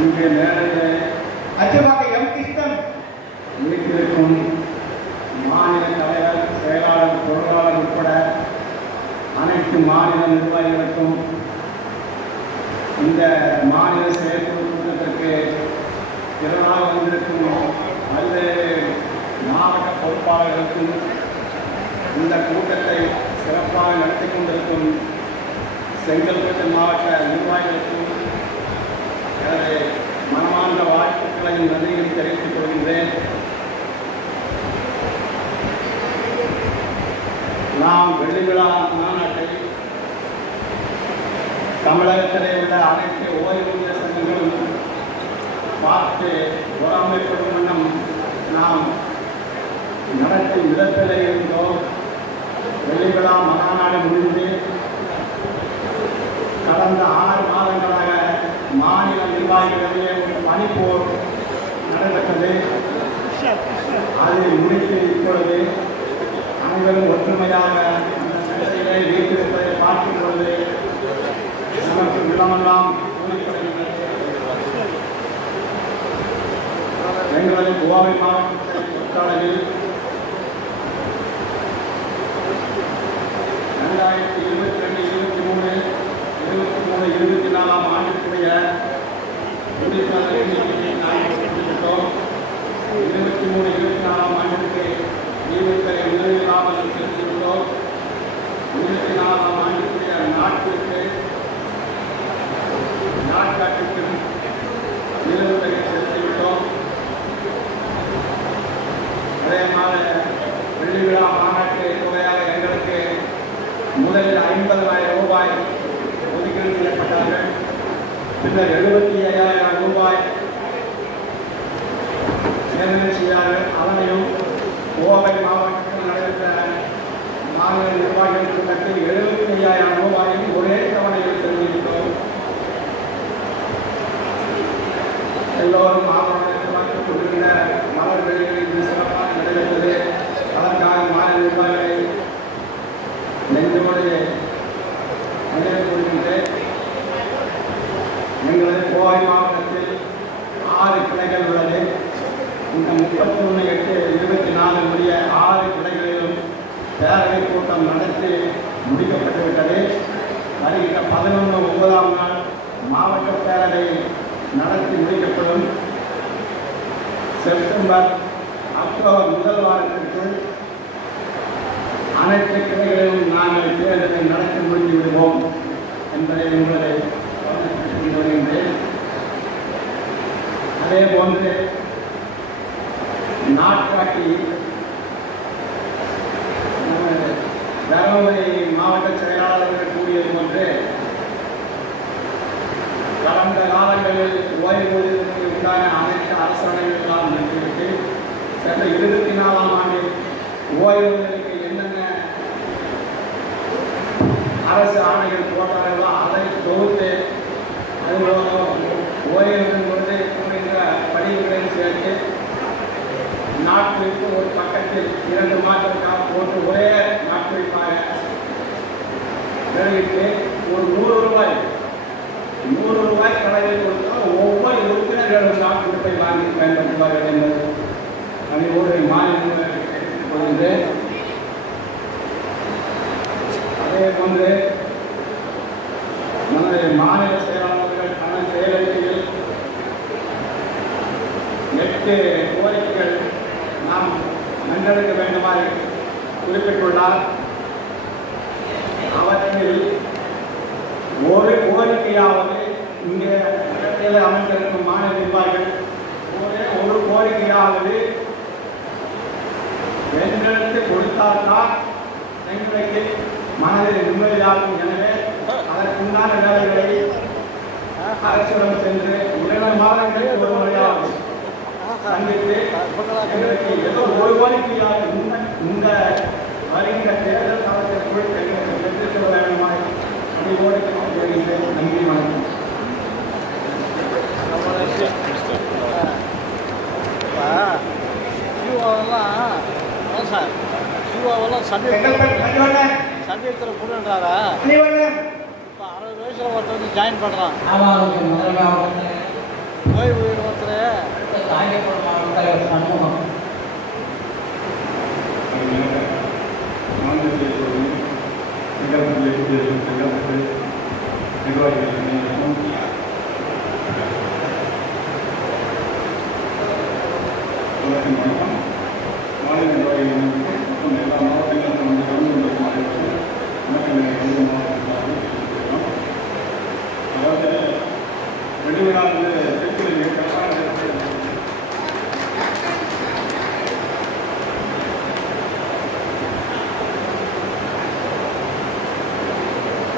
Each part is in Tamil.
இங்கே நேரில் அச்சமாக கிருஷ்ணன் வீட்டிற்கும் மாநில தலைவர், செயலாளர், பொருளாளர் உட்பட அனைத்து மாநில நிர்வாகிகளுக்கும் இந்த மாநில செயற்குழு கூட்டத்திற்கு திரளாக வந்திருக்கும் பல்வேறு மாவட்ட பொறுப்பாளர்களுக்கும் இந்த கூட்டத்தை சிறப்பாக நடத்தி கொண்டிருக்கும் செங்கல்பட்டு மாவட்ட நிர்வாகிகளுக்கும் எனது மனமார்ந்த வாழ்த்துக்களையும் நன்றியும் தெரிவித்துக் கொள்கின்றேன். நாம் வெள்ளி விழா மாநாட்டை தமிழகத்திலே உள்ள அனைத்து ஓய்வூதிய சங்கங்களும் பார்த்து ஒருமைப்படும் வண்ணம் நாம் நடக்கும் விதத்திலே இருந்தோம். வெள்ளி விழா மாநாடு முடிந்து கடந்த 6 மாதங்களாக மாநில நிர்வாகிகளிடையே ஒரு பணிப்போர் நடைபெற்றது. அதை முடித்து இப்பொழுது அனைவரும் ஒற்றுமையாக அந்த சட்டத்திலே வீட்டிருப்பதை பார்க்கும் பொழுது நமக்கு விடமெல்லாம் எங்களது கோவை மாவட்டத்தை பொறுத்தளவில் 2022, 23, 24 ஆண்டுக்குரிய தொழிற்சாலை எண்ணிக்கையை நாங்கள் கொடுத்துவிட்டோம். 23, 24 ஆண்டிற்கு ஈவுத்தொகை நிலையில்லாமல் செலுத்திவிட்டோம். 24 ஆண்டுக்குரிய நாட்காட்டுக்கு நிலவுத்தொகை செலுத்திவிட்டோம். அதே மாதிரி வெள்ளி விழா மாநாட்டு தொகையாக எங்களுக்கு முதலில் 50,000 ரூபாய் ஒதுக்கீடு செய்யப்பட்டார்கள். பின்னர் 75,000 ரூபாய் நிர்ணயம் செய்தார்கள். அதனையும் கோவை மாவட்டத்தில் நடைபெற்ற மாநில நிர்வாகிகள் கூட்டத்தில் 75,000 ரூபாயும் ஒரே தவணையில் செலுத்திவிட்டோம். எல்லோரும் மாவட்டத்தில் பார்த்துக் கொண்டிருந்த மலர் வெளியில் சிறப்பாக நடைபெற்றது. அதற்காக மாநில நிர்வாகிகளை நெஞ்சோடு நினைவு கொள்கின்றேன். எங்களது கோவை மாவட்டத்தில் 6 கிளைகள் உள்ளது. இந்த 31/8/24 முடிய 6 கிளைகளிலும் பேரவை கூட்டம் நடத்தி முடிக்கப்பட்டுவிட்டது. வருகின்ற 11/9 நாள் மாவட்ட பேரவை நடத்தி முடிக்கப்படும். செப்டம்பர், அக்டோபர் முதல் வாரத்திற்குள் அனைத்து கிளைகளிலும் நாங்கள் தேர்தலை நடத்தி முடித்து விடுவோம் என்பதை உங்களை வருகின்றேன். அதே போன்று நாட்காட்டி தருமபுரி மாவட்ட செயலாளர்கள் கூடியது போன்று கடந்த காலங்களில் ஓய்வூதியத்திற்கு உண்டான அனைத்து அரசாணைகளெல்லாம் நிறுத்திவிட்டு சென்ற 24ஆம் ஆண்டில் ஓய்வூதியருக்கு என்னென்ன அரசு ஆணைகள் போட்டார்களோ அதை தொகுத்து அதுபோல ஓய்வூதியம் கொண்டு கூடுகின்ற படிவுகளை சேர்த்து நாட்களுக்கு ஒரு பக்கத்தில் 2 மாதத்திற்காக போட்டு ஒரே நாட்களுக்காக வெளியிட்டு ஒரு 100 ரூபாய் கடையில் கொடுத்தால் ஒவ்வொரு உறுப்பினர்களும் நாட்டு கொடுப்பை வாங்கி பயன்படுத்துவார்கள் என்பது அனைவருடைய மாநில கொண்டு அதே போன்று நமது மாநில செயலாளர்கள் பண செயலறிக்கையில் 8 கோரிக்கைகள் நாம் நன்றெடுக்க வேண்டுமாறு குறிப்பிட்டுள்ளார். அவற்றில் ஒரு கோரிக்கையாவது இங்கே இடத்தில் அமைந்திருக்கும் மாநில நிர்வாகிகள் ஒரு கோரிக்கையாவது வென்றெடுத்து கொடுத்தால்தான் எங்களுக்கு மனதில் நிம்மதியாகும். எனவே அதற்குண்டான வேலைகளை அரசிடம் சென்று 2 மாதங்களுக்கு ஒரு முறையாகும் சந்தித்து எங்களுக்கு ஏதோ ஒரு கோரிக்கையாக இந்த வருகின்ற தேர்தல் காலத்திற்குள் எங்களுக்கு பெற்றிருக்க வேண்டுமாய் அனைவோடு வருகின்றேன். நன்றி, வணக்கம். சிவாவெல்லாம் சமயத்தில் கொடுன்றாரா? இப்போ 60 வயசில் ஒருத்தர் வந்து ஜாயின் பண்ணுறான். ஓய்வு ஒருத்தர் காஞ்சிபுரம் மாவட்ட தலைவர் சண்முகம்.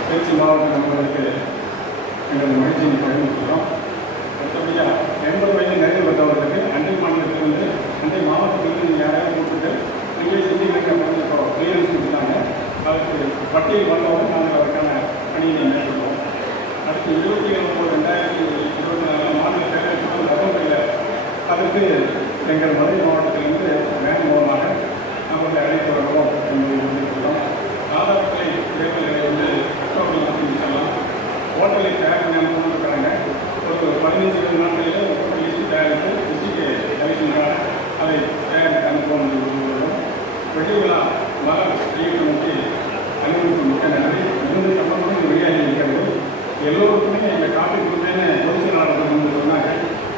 திருச்சி மாவட்ட நண்பர்களுக்கு எங்களது மகிழ்ச்சியை பகிர்ந்துக்கிறோம். மற்றபடியாக 80 வயது நிறைவேற்றவர்களுக்கு அண்டை மாநிலத்திலிருந்து அண்டை மாவட்டத்திலிருந்து யாரையும் கூப்பிட்டு இங்கே சிட்டிகளுக்கு பண்ணிருக்கிறோம் கிளியரன்ஸ் கொடுத்தாங்க. அதுக்கு பட்டியல் வந்தவங்க நாங்கள் அதற்கான பணியை மேற்கொள்வோம். அடுத்து 27/9/2024 மாநில தேர்தல் நவம்பரில் அதற்கு எங்கள் மதுரை மாவட்டத்திலிருந்து வேன் மூலமாக அவர்களை அழைத்து வருவோம் என்பதை தெரிவித்துள்ளோம். ஆதாரத்தை தேர்தல்களை வந்து ஹோட்டலை தயார் பண்ணி அனுப்பினாங்க. ஒரு 15 நாட்களில் ஹோட்டல் லிஸ்ட் தயாரித்து லிஸ்ட்டுக்கு கழிக்கின்றாங்க. அதை தயாரித்து அனுப்புவோம் என்று சொல்லுவோம். வெள்ளி விழா மலர் இயக்கத்திற்கு அனுமதிக்கு மிக்க நன்றி. இந்த சம்பந்தமும் வெளியாகி இருக்கிறது. எல்லோருக்குமே எங்கள் காப்பி கொடுத்தேன்னு பொதுச்செயலாளர்கள் என்று சொன்னாங்க.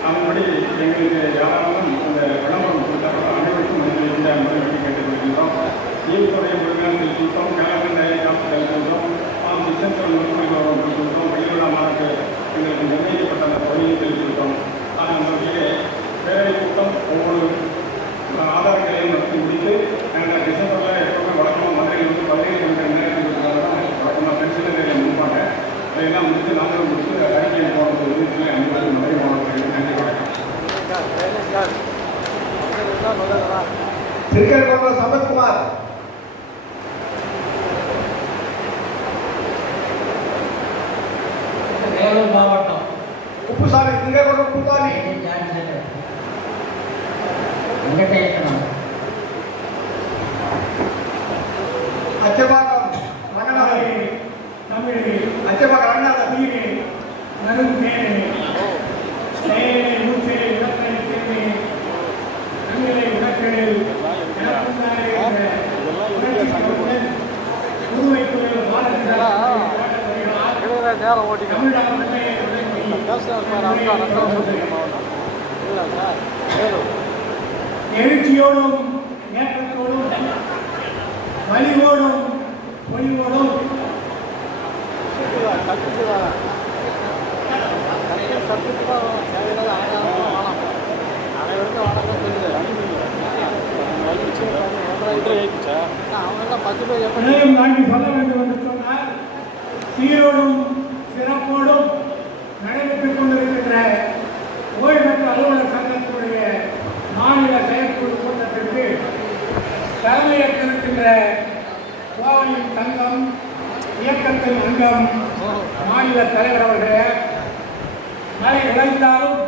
அதன்படி எங்களுக்கு யாராலும் அந்த விளம்பரம் கொடுத்தாலும் அனைவருக்கும் மனித இந்த முறை கேட்டுக்கொள்கின்றோம். ஈவுத்துறை ஒழுங்காக செலுத்திட்டோம். கேலண்டர் நிறைய காப்பு செலுத்துகின்றோம். கொடுத்துருக்கோம். வெளியுறா மாநாட்டு எங்களுக்கு நிர்ணயிக்கப்பட்ட அந்த பணியை செலுத்திவிட்டோம். ஆனால் நம்மளுடைய பேரவை கூட்டம் ஒவ்வொரு ஆதாரங்களையும் நடத்தி முடித்து எனக்கு டிசம்பரில் எப்பவுமே வழக்கமாக மதுரையில் வந்து 17 மணி நேரத்தில் இருக்கிறதால வழக்கமாக பென்சில் முன்பாங்க. அதையெல்லாம் முடித்து நாங்களும் முடித்து அறிக்கையை போகிறது விதத்தில் அனைவரும் மதுரை மாவட்டத்தில் நன்றி வணக்கம். திருக்கேரள சம்பத்குமார். வேலூர் மாவட்டம் உப்புசாமி. திருக்கேரள உப்புசாமி. வெங்கடேசனம். அச்சபாக்கம் மகனாரி தமிழ். அச்சபாக்கம் அண்ணா தீரி நரும் தேனி தேனி ஊற்றி இடத்தை தேனி தமிழை இடக்களில் புதுவைக்குள் பாரதிய நேரம் ஓட்டிக்கலாம். எழுச்சியோடும் ஏற்றத்தோடும் வலிவோடும் பொலிவோடும் இணையம் தாண்டி சொல்ல வேண்டும் என்று சொன்னால் சீரோடும் சிறப்போடும் நடைபெற்றுக் கொண்டிருக்கின்ற ஓய்வு பெற்ற அலுவலர் சங்கத்தினுடைய மாநில செயற்குழு கூட்டத்திற்கு தலைமையேற்றிருக்கின்ற கோவையின் சங்கம் இயக்கத்தின் அங்கம் மாநில தலைவர் அவர்களே, மழை உழைத்தாலும்